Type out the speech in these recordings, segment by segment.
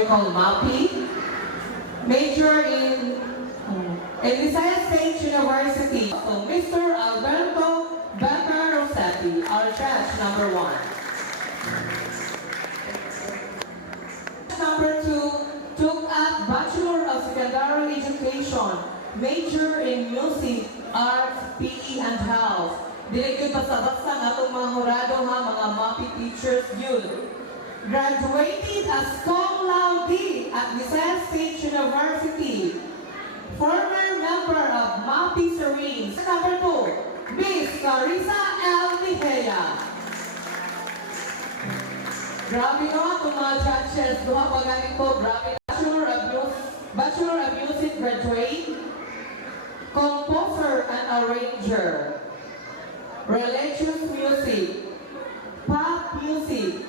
we call MAPI. Major in Visayas State University. So Mr. Alberto Becca Rossetti, our judge number 1. Number 2 took up Bachelor of Secondary Education, major in Music, Arts, PE, and Health. Dili gyud basta-basta nga itong mga hurado ha, mga MAPI teachers yun. Graduated as cum laude at Visayas State University. Former member of MAPI Serene. Number 2, Miss Carissa L. Mejia. Grabe no, itong mga judges. Duha pa galing po. Grabe. Bachelor of Music graduate. Composer and arranger. Religious music. Pop music.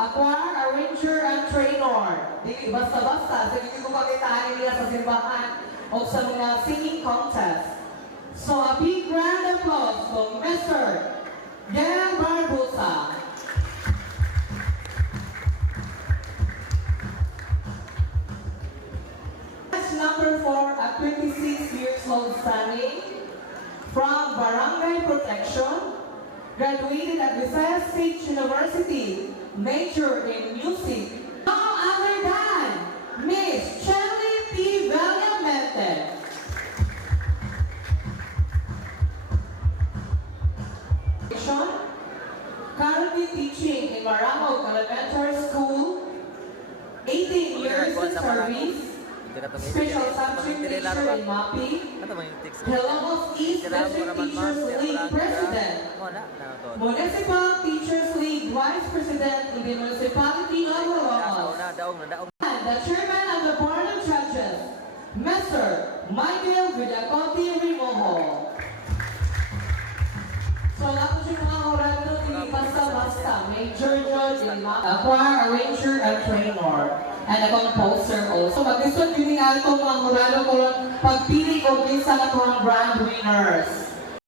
Choir, arranger, and trainer. Di basta-basta. Sige ko pakitaan nila sa simbahan o sa mga singing contest. So a big round of applause for Mr. Dan Barbosa. Number 4, a 26 years old standing from Barangay Protection, graduated at Visayas State University, major in music. No other than Miss Shelly P. Valiamente. Currently teaching in Maramog Elementary School, 18 years in service. Special subject teacher in MAPI, Helongos East District Teachers League President, Municipal Teachers League Vice President in the Municipality of Helongos, and the Chairman of the Board of Judges, Mr. Michael Villacote Rimojo. So, lahat siya mga horado, hindi basta-basta. Major judge in choir, arranger, and trainer. And a composer also. Mag-gusto nyo nga itong mga horado ko pagpili ko din sa mga grand winners.